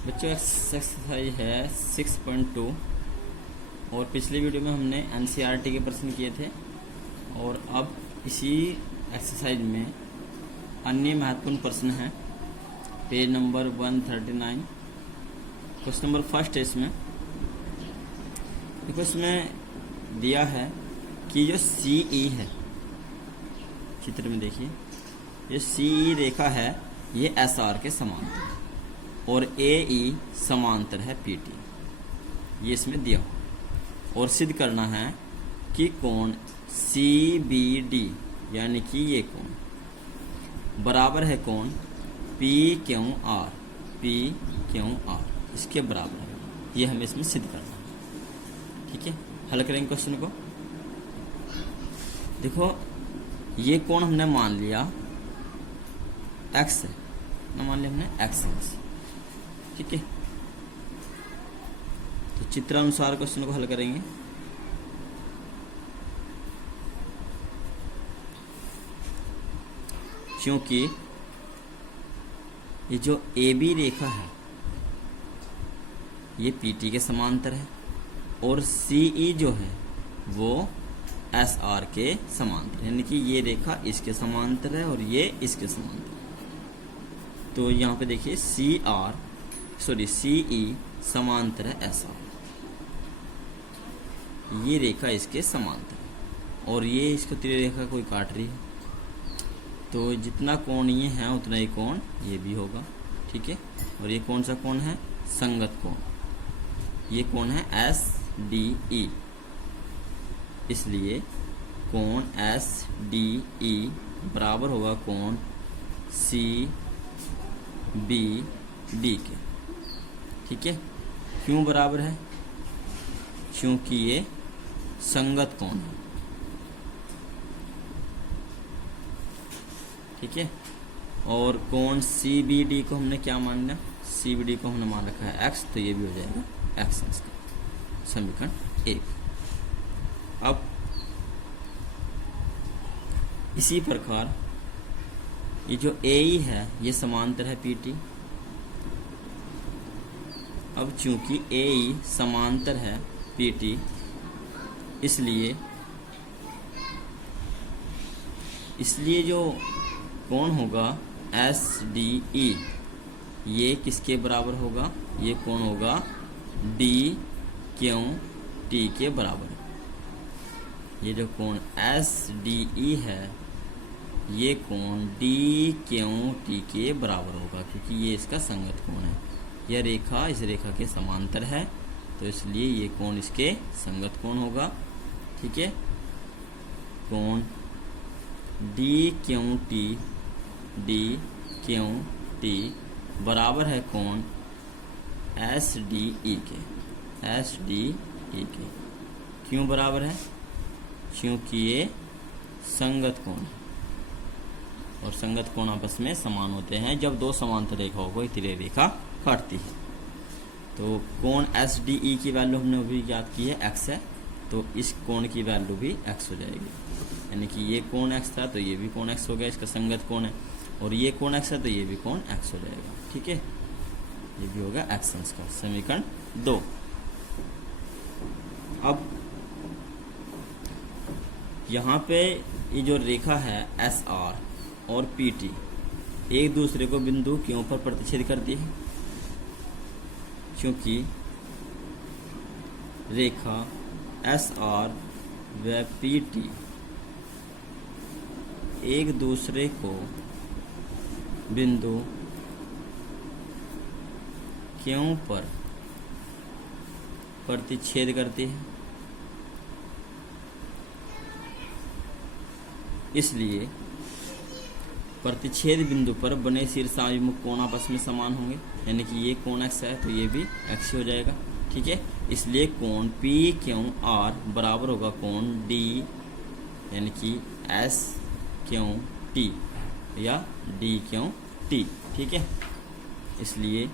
बच्चों एक्सरसाइज है 6.2 और पिछले वीडियो में हमने एनसीईआरटी के प्रश्न किए थे और अब इसी एक्सरसाइज में अन्य महत्वपूर्ण प्रश्न हैं। Page number 139 question number first है। इसमें देखो, इसमें दिया है कि जो CE है, चित्र में देखिए, ये CE रेखा है ये SR के समांतर है और AE समांतर है PT, ये इसमें दिया हो। और सिद्ध करना है कि कोण CBD यानी कि ये कोण बराबर है कोण PQR, PQR इसके बराबर है, ये हमें इसमें सिद्ध करना है। ठीक है, हल करेंगे क्वेश्चन को। देखो, ये कोण हमने मान लिया x है ना, मान लिया हमने x है। ठीक है, तो चित्रानुसार क्वेश्चन को हल करेंगे। क्योंकि ये जो AB रेखा है ये PT के समांतर है और CE जो है वो SR के समांतर, यानी कि ये रेखा इसके समांतर है और ये इसके समांतर है। तो यहाँ पे देखिए CE समांतर है SR, ये रेखा इसके समांतर है और ये इसको त्रिरेखा कोई काट रही है, तो जितना कोण ये है उतना ही कोण ये भी होगा। ठीक है, और ये कौन सा कोण है? संगत कोण। ये कोण है SDE, इसलिए कोण SDE बराबर होगा कोण CBD के। ठीक है, क्यों बराबर है? क्योंकि ये संगत कोण है। ठीक है, और कोण CBD को हमने क्या माना? CBD को हमने मान रखा है x, तो ये भी हो जाएगा x का समीकरण 1। अब इसी प्रकार ये जो AE है ये समांतर है PT। अब चूंकि AE समांतर है PT, इसलिए जो कोण होगा SDE ये किसके बराबर होगा? ये कोण होगा DQT के बराबर। ये जो कोण SDE है ये कोण DQT के बराबर होगा, क्योंकि ये इसका संगत कोण है। यह रेखा इस रेखा के समांतर है, तो इसलिए ये कोण इसके संगत कोण होगा। ठीक है, कोण DQT बराबर है कोण SDE के। क्यों बराबर है? क्योंकि ये संगत कोण है और संगत कोण आपस में समान होते हैं जब दो समांतर रेखाओं को एक त्रिरेखा काटती है। तो कोण SDE की वैल्यू हमने अभी याद की है x है, तो इस कोण की वैल्यू भी x हो जाएगी, यानी कि ये कोण x था तो ये भी कोण x हो गया, इसका संगत कोण है, और ये कोण x है तो ये भी कोण x हो जाएगा। ठीक है, ये भी होगा x का समीकरण 2। अब यहाँ पे ये जो रेखा है SR और PT एक दूसरे को बिंदु Q पर प्रतिच्छेद करती है, क्योंकि रेखा SR व PT एक दूसरे को बिंदु Q पर प्रतिच्छेद करती है। इसलिए प्रतिच्छेद बिंदु पर बने शीर्षाभिमुख कोण आपस में समान होंगे, यानी कि ये कोण x है तो ये भी x हो जाएगा। ठीक है, इसलिए कोण PQR बराबर होगा कोण D यानी कि SQT या DQT। ठीक है, इसलिए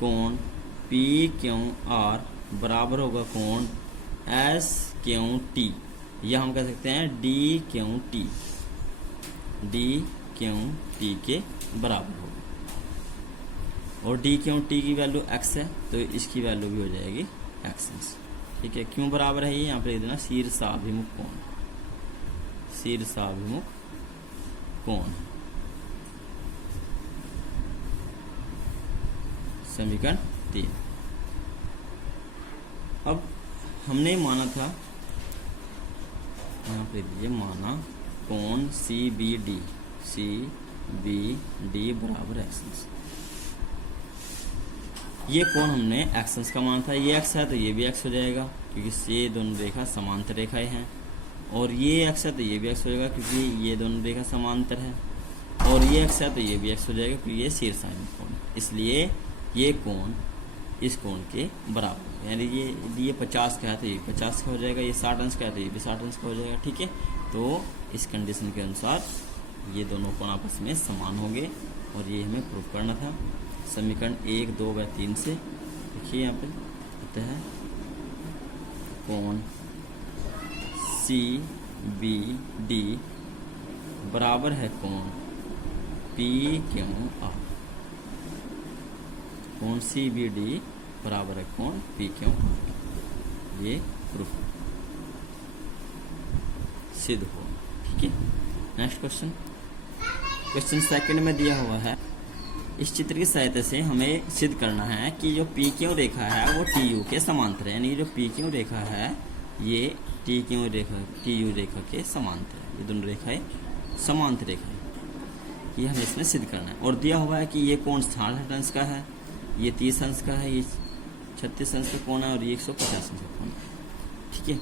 कोण PQR बराबर होगा कोण SQT, या हम कह सकते हैं DQT के बराबर होगा। और डी क्यों, टी की वैल्यू एक्स है तो इसकी वैल्यू भी हो जाएगी एक्स। ठीक है, क्यों बराबर है ये, यहाँ पर लिख देना शीर्षाभिमुख कोण, शीर्षाभिमुख कोण। समीकरण 3। अब हमने माना था, यहाँ पे दीजिए, माना कोण सी बी डी बराबर एक्स। ये कोण हमने एक्स का माना था, ये एक्स है तो ये भी एक्स हो जाएगा क्योंकि ये दोनों रेखा समांतर रेखाएं हैं, और ये एक्स है तो ये भी एक्स हो जाएगा क्योंकि ये दोनों रेखा समांतर है, और ये एक्स है तो ये भी एक्स हो जाएगा क्योंकि ये शीर्षाभिमुख कोण। इसलिए ये कोण इस कोण के बराबर, यानी ये 50 का है तो ये 50 का हो जाएगा, ये 60 अंश का है तो ये भी 60 अंश का हो जाएगा। ठीक है, तो इस कंडीशन के अनुसार ये दोनों कोण आपस में समान होंगे और ये हमें प्रूव करना था। समीकरण 1, 2 व 3 से देखिए, यहाँ पे होता है कोण सी बी डी बराबर है कोण पी क्यू आर। कोण सी बी डी बराबर है कोण पी क्यू आर, ये प्रूफ सिद्ध हो। ठीक है, नेक्स्ट क्वेश्चन। क्वेश्चन सेकंड में दिया हुआ है, इस चित्र की सहायता से हमें सिद्ध करना है कि जो पी क्यू रेखा है वो टी यू के समांतर है, यानी जो पी क्यू रेखा है ये टी यू रेखा के समांतर है। ये दोनों रेखाएं समांतर रेखा है, ये हमें इसमें सिद्ध करना है। और दिया हुआ है कि ये कोण 60 अंश का है, ये 30 अंश का है, ये 36 अंश का कोण है और ये 150 अंश का कोण है। ठीक है,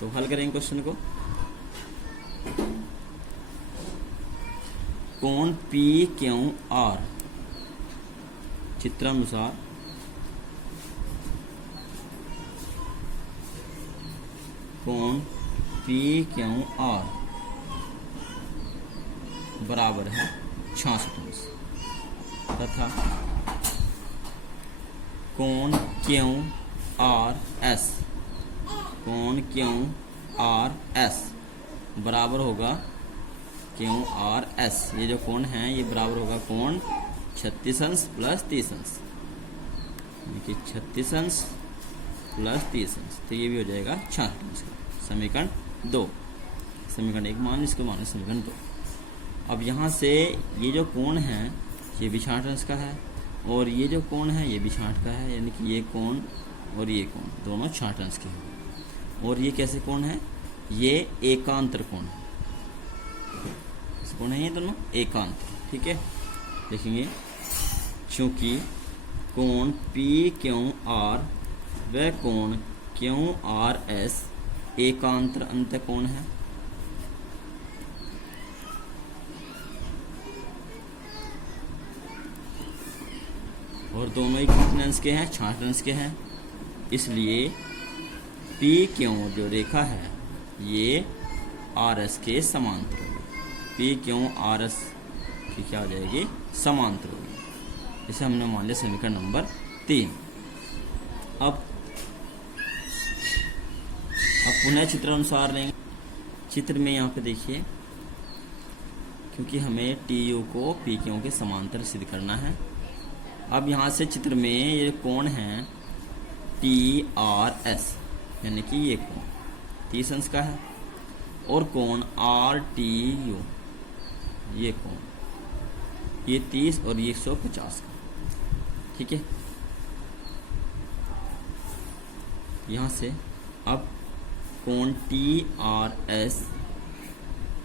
तो हल करेंगे क्वेश्चन को। कोण पी क्यू आर चित्रानुसार कोण पी क्यू आर बराबर है 66 अंश तथा कोण क्यू आर एस, कोण क्यू आर एस बराबर होगा क्यू आर एस। ये जो कोण है ये बराबर होगा कोण 36 अंश प्लस 30 अंश, यानी कि 36 अंश प्लस 30 अंश, तो ये भी हो जाएगा 66 अंश का। समीकरण 2, समीकरण 1 मान इसको माने समीकरण 2। अब यहाँ से ये जो कोण है ये भी 66 अंश का है और ये जो कोण है ये भी 66 का है, यानी कि ये कोण और ये कोण दोनों 66 अंश के हैं। और ये कैसे कोण है, ये एकांतर कोण है, कोण है ये दोनों एकांत। ठीक है, देखेंगे चूंकि कोण पी क्यू आर व कोण क्यू आर एस एकांतर अंतःकोण है, और दोनों ही कितने अंश के हैं, 66 अंश के हैं। इसलिए पी क्यू जो रेखा है ये आर एस के समांतर होगी, पी क्यू आर एस की क्या हो जाएगी, समांतर होगी। इसे हमने मान लिया समीकरण नंबर 3। अब पुनः चित्र अनुसार लेंगे। चित्र में यहाँ पे देखिए, क्योंकि हमें टी यू को पी क्यू के समांतर सिद्ध करना है। अब यहाँ से चित्र में ये कोण है टी आर एस, यानी कि ये कोण 30 अंश का है, और कोण आर टी यू ये कोण ये 30 और ये 150 का। ठीक है, यहाँ से अब कोण टी आर एस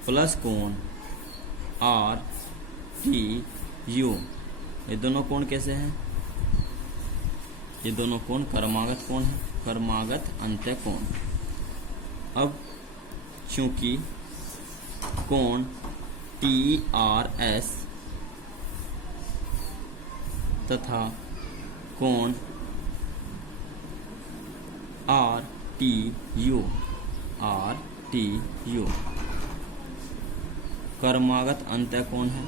प्लस कोण आर टी यू, ये दोनों कोण कैसे हैं, ये दोनों कोण कर्मागत कोण है, कर्मागत अंतःकोण। अब चूंकि कोण टी आर एस तथा कोण आर टी यू कर्मागत अंतःकोण है,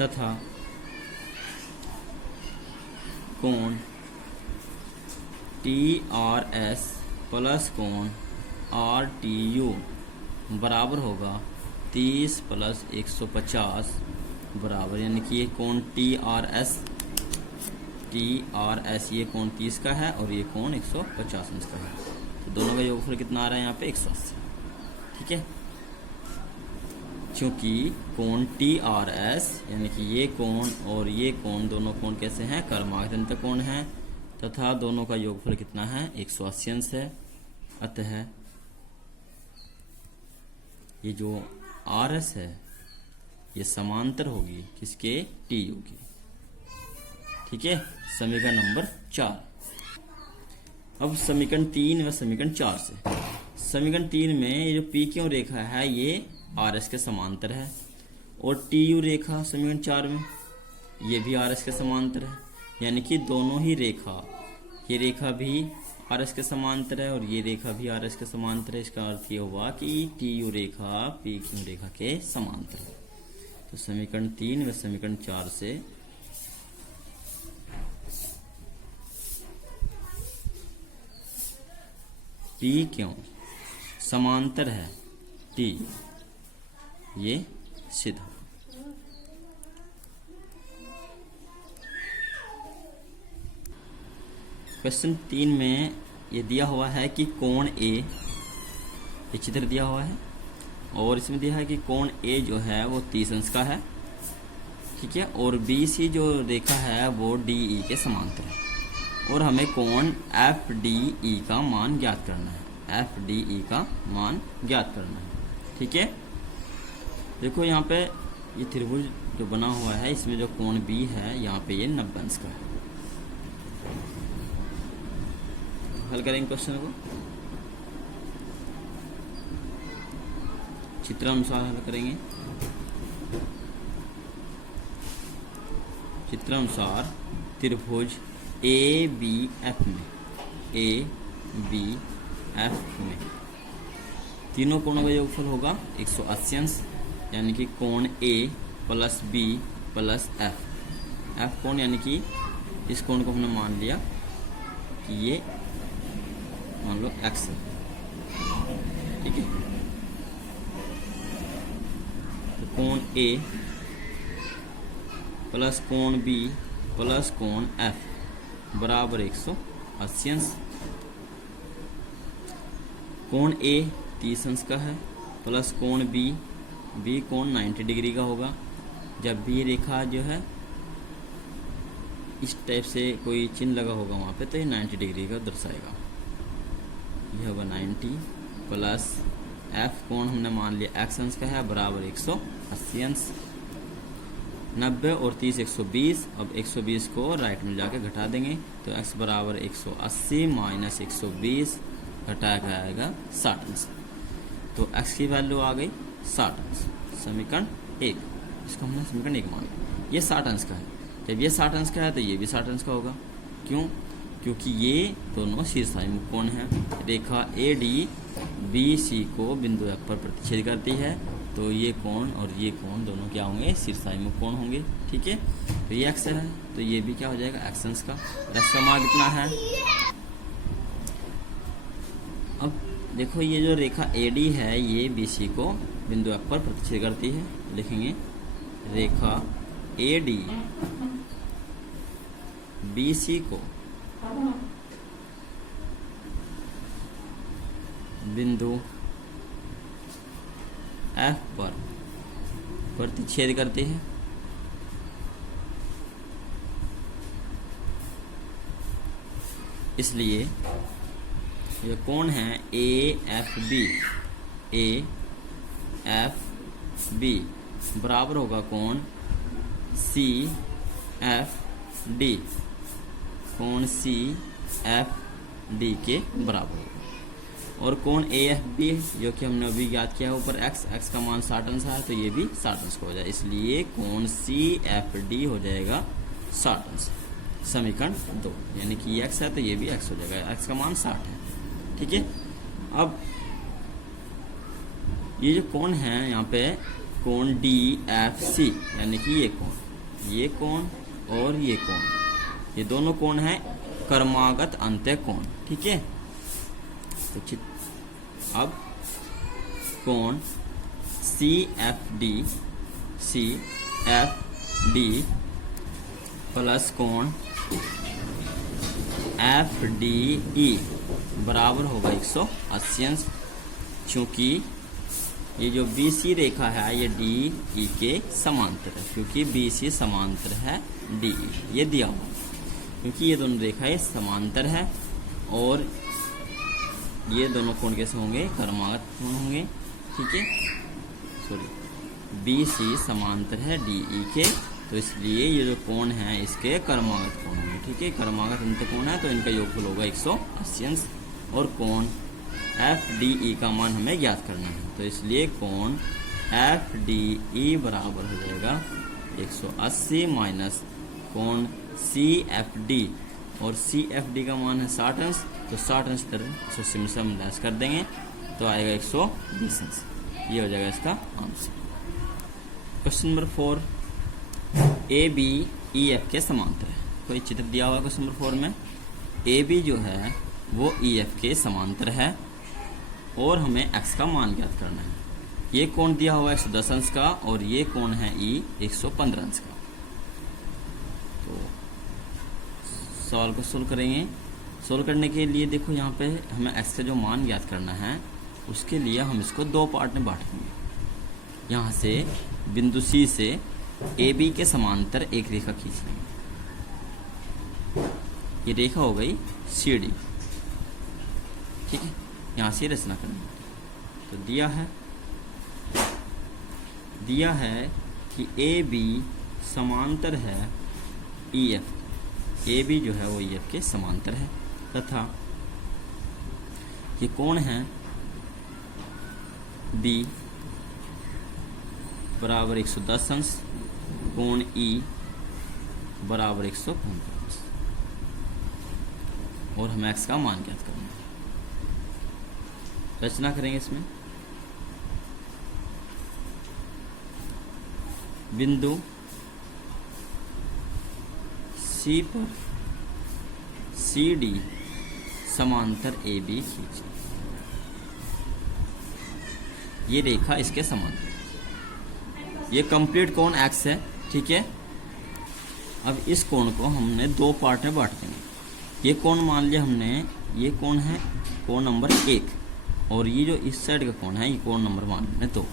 तथा कोण टी आर एस प्लस कोण आर टी यू बराबर होगा 30 प्लस 150 बराबर, यानी कि ये कोण TRS ये कोण 30 का है और ये कोण 150 अंश का है। तो दोनों का योगफल कितना आ रहा है यहाँ पे 180। ठीक है, क्योंकि कोण TRS यानी कि ये कोण और ये कोण, दोनों कोण कैसे हैं, कर्मागत कोण हैं, तथा दोनों का योगफल कितना है 180 अंश है। अतः ये जो RS है ये समांतर होगी किसके, TU के। ठीक है, समीकरण नंबर 4। अब समीकरण 3 व समीकरण 4 से, समीकरण 3 में ये जो PQ रेखा है ये RS के समांतर है, और TU रेखा समीकरण 4 में ये भी RS के समांतर है, यानी कि दोनों ही रेखा, ये रेखा भी RS के समांतर है और ये रेखा भी RS के समांतर है। इसका अर्थ ये हुआ कि TU रेखा PQ रेखा के समांतर है। तो समीकरण 3 व समीकरण 4 से PQ समांतर है TU, ये सिद्ध। क्वेश्चन 3 में ये दिया हुआ है कि कोण A, ये चित्र दिया हुआ है, और इसमें दिया है कि कोण A जो है वो 30 अंश का है। ठीक है, और BC जो रेखा है वो DE के समांतर है, और हमें कोण FDE का मान ज्ञात करना है, FDE का मान ज्ञात करना है। ठीक है, देखो यहाँ पे ये त्रिभुज जो बना हुआ है इसमें जो कोण B है यहाँ पे ये 90 अंश का है। हल करेंगे क्वेश्चन को, चित्र अनुसार हल करेंगे। चित्र अनुसार त्रिभुज ABF में तीनों कोणों का योगफल होगा 180 अंश, यानी कि कोण A plus B plus F कोण, यानी कि इस कोण को हमने मान लिया कि ये मान लो X है। ठीक है, तो कोण A प्लस कोण B प्लस कोण F बराबर 180 अंश। कोण A 30 अंश का है, प्लस कोण B कोण 90 डिग्री का होगा। जब भी रेखा जो है इस टाइप से कोई चिन्ह लगा होगा वहाँ पे, तो ये 90 डिग्री का दर्शाएगा। यह होगा 90 प्लस F कोण हमने मान लिया X अंश का है बराबर 180 अंश। 90 और 30 120, अब 120 को राइट में जाके घटा देंगे तो x बराबर 180 माइनस 120 घटाया क्या आएगा 60 अंश। तो x की वैल्यू आ गई 60 अंश, समीकरण 1। इसको हमने समीकरण 1 मान लिया। ये 60 अंश का है, जब ये 60 अंश का है तो ये भी 60 अंश का होगा। क्यों? क्योंकि ये दोनों शीर्षाभिमुख कोण हैं। रेखा AD BC को बिंदु F पर प्रतिच्छेद करती है, तो ये कोण और ये कोण दोनों क्या होंगे, शीर्षाभिमुख कोण होंगे। ठीक है, तो ये x है तो ये भी क्या हो जाएगा x अंश का। x का मान कितना है? अब देखो ये जो रेखा AD है ये BC को बिंदु F पर प्रतिच्छेद करती है। लिखेंगे रेखा AD BC को बिंदु F पर प्रतिच्छेद करती है। इसलिए ये कोण है AFB बराबर होगा कोण CFD, कोण CFD के बराबर होगा। और कोण AFB जो कि हमने अभी ज्ञात किया है ऊपर x का मान 60 अंश है, तो ये भी 60 अंश का हो जाए। इसलिए कोण CFD हो जाएगा 60 अंश, समीकरण 2। यानी कि x है तो ये भी x हो जाएगा, x का मान 60 है। ठीक है, अब ये जो कोण है यहाँ पे कोण DFC, यानी कि ये कोण और ये कोण, ये दोनों कोण हैं कर्मागत अंत्य कोण। ठीक है, तो अब कोण सी एफ डी प्लस कोण एफ डी ई बराबर होगा 180 अंश। क्योंकि ये जो बी सी रेखा है ये डी ई के समांतर है, क्योंकि बी सी समांतर है डी ई, ये दिया हुआ। क्योंकि ये दोनों रेखाएं समांतर है और ये दोनों कोण कैसे होंगे, कर्मागत कोण होंगे। ठीक है, सॉरी, बी सी समांतर है डी ई के, तो इसलिए ये जो कोण है इसके कर्मागत कोण होंगे। ठीक है, कर्मागत अंतकोण है तो इनका योगफल होगा 180 अंश। और कोण एफ डी ई का मान हमें ज्ञात करना है, तो इसलिए कोण एफ डी ई बराबर हो जाएगा 180 माइनस कोण सी एफ डी, और सी एफ डी का मान है 60 अंश, तो 60 अंश 180 से हम लेस कर देंगे तो आएगा 120 अंश। ये हो जाएगा इसका answer. Question number 4, A B E F के समांतर है। कोई चित्र दिया हुआ है क्वेश्चन नंबर 4 में। ए बी जो है वो ई एफ के समांतर है और हमें एक्स का मान ज्ञात करना है। ये कोण दिया हुआ है 110 अंश का और ये कोण है ई 115 अंश का। तो सवाल को सोल्व करेंगे। सोल्व करने के लिए देखो यहाँ पे हमें एक्स का जो मान ज्ञात करना है उसके लिए हम इसको दो पार्ट में बांटेंगे। यहाँ से बिंदु सी से ए बी के समांतर एक रेखा खींच लेंगे। ये रेखा हो गई सी डी। ठीक है, यहाँ से रचना करेंगे। तो दिया है कि ए बी समांतर है ई एफ। ए बी जो है वो ई एफ के समांतर है तथा ये कोण है बी बराबर 110 अंश, कोण ई बराबर 115 अंश, और हमें एक्स का मान ज्ञात करना है। रचना करेंगे इसमें। बिंदु सी पर सी डी समांतर ए बी खींचे। ये रेखा इसके समांतर, ये कंप्लीट कोण एक्स है। ठीक है, अब इस कोण को हमने दो पार्ट में बांट देंगे। ये कोण मान लिया हमने, ये कोण है कोण नंबर 1, और ये जो इस साइड का कोण है ये कोण नंबर मान लें 2।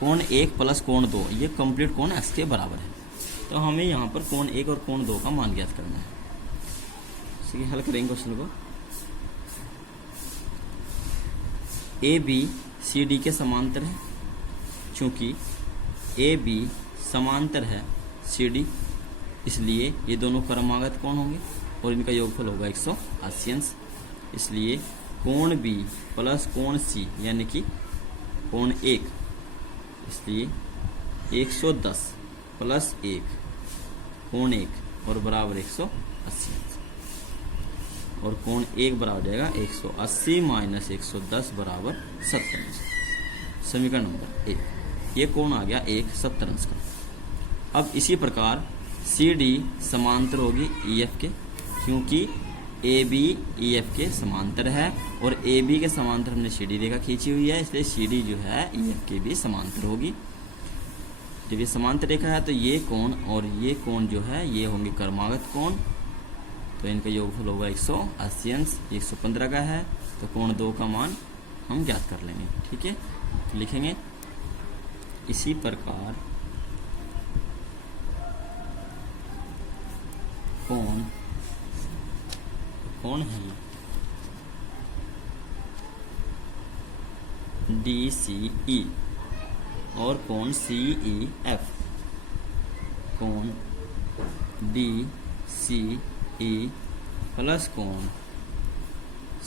कोण 1 प्लस कोण 2 ये कंप्लीट कोण एक्स के बराबर है। तो हमें यहाँ पर कोण 1 और कोण 2 का मान ज्ञात करना है। इसलिए हल करेंगे क्वेश्चन को। ए बी सी डी के समांतर है, चूंकि ए बी समांतर है सी डी, इसलिए ये दोनों क्रमागत कोण होंगे और इनका योगफल होगा 180 अंश। इसलिए कोण बी प्लस कोण सी यानी कि कोण 1, इसलिए 110 प्लस 1 कोण 1 और बराबर 180 अंश, और कोण 1 बराबर हो जाएगा 180 माइनस 110 बराबर 70 अंश। समीकरण नंबर 1, ये कोण आ गया 170 अंश का। अब इसी प्रकार सी डी समांतर होगी ई एफ के, क्योंकि ए बी ई एफ के समांतर है और ए बी के समांतर हमने सी डी रेखा खींची हुई है, इसलिए सी डी जो है ई एफ के भी समांतर होगी। जब ये समांतर रेखा है तो ये कोण और ये कोण जो है ये होंगे कर्मागत कोण, तो इनका योगफल होगा 180 अंश। 115 का है तो कोण 2 का मान हम ज्ञात कर लेंगे। ठीक है, तो लिखेंगे इसी प्रकार कोण है डी सी ई और कोण सी ई एफ। कोण डी सी ई प्लस कोण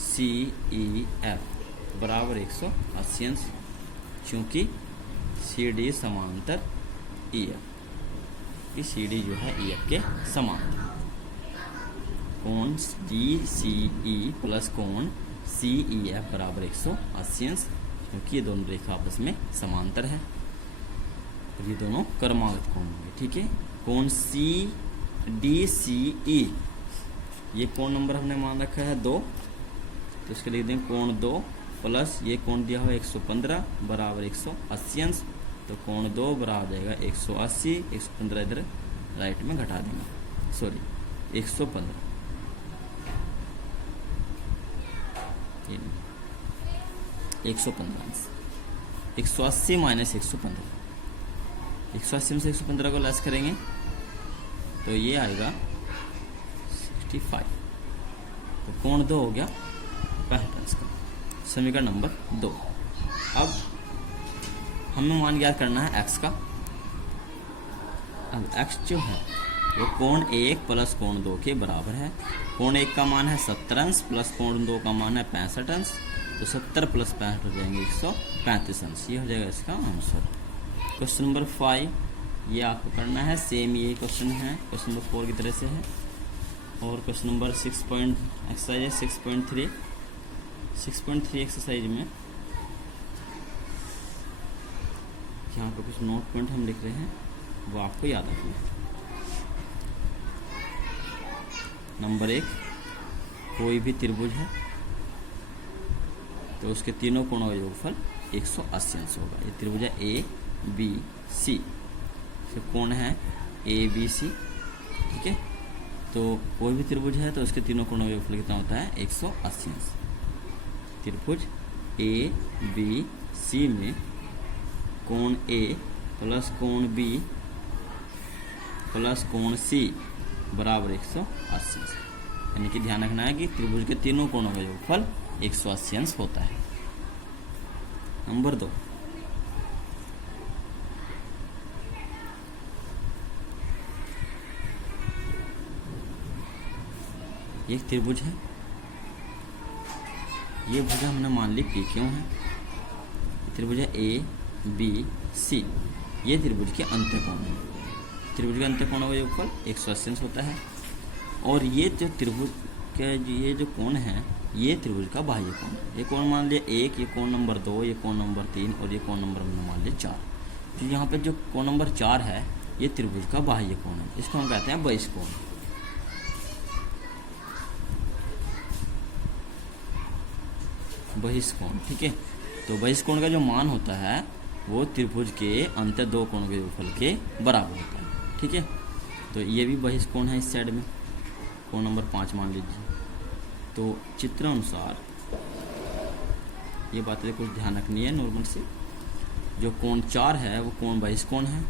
सी ई एफ बराबर 180 अंश, क्योंकि सी डी समांतर ई एफ। सी डी जो है ई एफ के समांतर। कोण डी सी ई प्लस कोण सी ई एफ बराबर 180 अंश, क्योंकि ये दोनों रेखा आपस में समांतर है और ये दोनों कर्मागत कोण होंगे। ठीक है, कोण सी डी सी ई, ये कोण नंबर हमने मान रखा है 2, तो इसके लिख दें कोण 2 प्लस ये कोण दिया हुआ 115 बराबर 180 अंश, तो कोण 2 बराबर जाएगा 180, 115 इधर राइट में घटा देंगे, सॉरी 115, 115 अंश, 180 माइनस 115, 180 में से 115 को लेस करेंगे तो ये आएगा 65, तो कोण 2 हो गया 65 अंश का, समीकरण नंबर 2। अब हमें मान ज्ञात करना है x का। अब x जो है वो कोण 1 प्लस कोण 2 के बराबर है। कोण 1 का मान है 70 अंश प्लस कोण 2 का मान है 65 अंश, तो 70 प्लस 65 हो जाएंगे 135 अंश, ये हो जाएगा इसका आंसर। क्वेश्चन नंबर 5 ये आपको करना है, सेम यही क्वेश्चन है, क्वेश्चन नंबर 4 की तरह से है। और क्वेश्चन नंबर 6 एक्सरसाइज है 6.3 एक्सरसाइज में यहाँ पर कुछ नोट पॉइंट हम लिख रहे हैं, वो आपको याद रखना है। नंबर 1, कोई भी त्रिभुज है तो उसके तीनों कोणों का योगफल 180 अंश होगा। ये त्रिभुज है ए बी सी, फिर कोण है ए बी सी, ठीक है। तो कोई भी त्रिभुज है तो उसके तीनों कोणों का योगफल कितना होता है 180 अंश। त्रिभुज ए बी सी में कोण ए प्लस कोण बी प्लस कोण सी बराबर 180 अंश, यानी कि ध्यान रखना है कि त्रिभुज के तीनों कोणों का योगफल 180 अंश होता है। नंबर 2, एक त्रिभुज है, ये भुजा हमने मान ली पी क्यों है। त्रिभुज है ए बी सी, ये त्रिभुज के अंत्यकोण है। त्रिभुज के अंत्यकोणों का योगफल 180 अंश होता है। और ये जो त्रिभुज के ये जो कोण है ये त्रिभुज का बाह्य कोण है। ये कोण मान लिया 1, ये कोण नंबर 2, ये कोण नंबर 3 और ये कोण नंबर मान लिया 4। तो यहाँ पे जो कोण नंबर 4 है ये त्रिभुज का बाह्य कोण है, इसको हम कहते हैं बहिष्कोण। बहिष्कोण, ठीक है। तो बहिष्कोण का जो मान होता है वो त्रिभुज के अंत दो कोणों के योगफल के बराबर होता है, ठीक है। तो ये भी बहिष्कोण है इस साइड में, कोण नंबर 5 मान लीजिए। तो चित्र अनुसार ये बातें कुछ ध्यान रखनी है नॉर्मल से। जो कोण 4 है वो कोण बहिष्कोण है,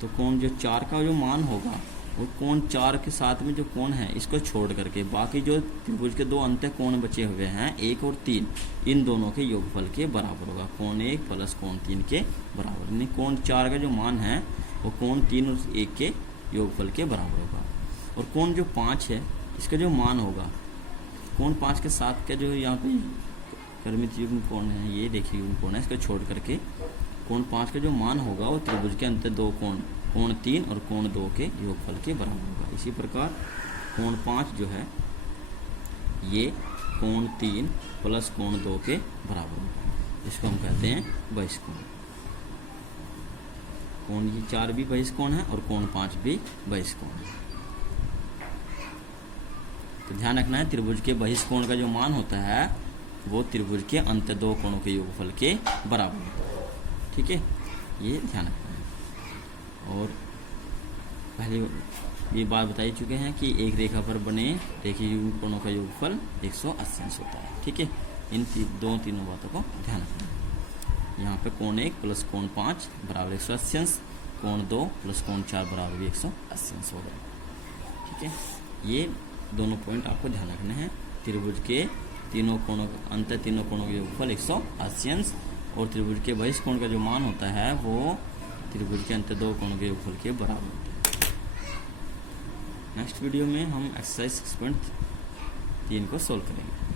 तो कोण जो 4 का जो मान होगा वो कोण 4 के साथ में जो कोण है इसको छोड़ करके बाकी जो त्रिभुज के दो अंत्य कोण बचे हुए हैं 1 और 3, इन दोनों के योगफल के बराबर होगा। कोण 1 प्लस कोण 3 के बराबर, यानी कोण 4 का जो मान है वो कोण 3 और 1 के योगफल के बराबर होगा। और कोण जो 5 है इसका जो मान होगा, कोण 5 के साथ का जो यहाँ पे कर्मित युग्म कोण है, ये देखिए युग्म कोण है, इसको छोड़ करके कोण 5 का जो मान होगा वो त्रिभुज के अंत दो कोण, कोण 3 और कोण 2 के योगफल के बराबर होगा। इसी प्रकार कोण 5 जो है ये कोण 3 प्लस कोण 2 के बराबर होगा, इसको हम कहते हैं बहिष्कोण। कोण ये 4 भी बहिष्कोण है और कोण 5 भी बहिष्कोण है। तो ध्यान रखना है त्रिभुज के बहिष्कोण का जो मान होता है वो त्रिभुज के अंत दो कोणों के योगफल के बराबर होता है, ठीक है। ये ध्यान रखना है। और पहले ये बात बता चुके हैं कि एक रेखा पर बने रेखीय युग्म कोणों का योगफल 180 अंश होता है, ठीक है। इन तीनों बातों को ध्यान रखना है। यहाँ पे कोण 1 प्लस कोण 5 बराबर 180 अंश, कोण 2 प्लस कोण 4 बराबर भी 180 अंश हो गए, ठीक है। ये दोनों पॉइंट आपको ध्यान रखने हैं। त्रिभुज के तीनों कोणों अंत तीनों कोणों का योगफल 180 अंश और त्रिभुज के बहिष्कोण का जो मान होता है वो त्रिभुज के अंत दो कोणों के योगफल के बराबर होता है। नेक्स्ट वीडियो में हम एक्सरसाइज 6.3 को सोल्व करेंगे।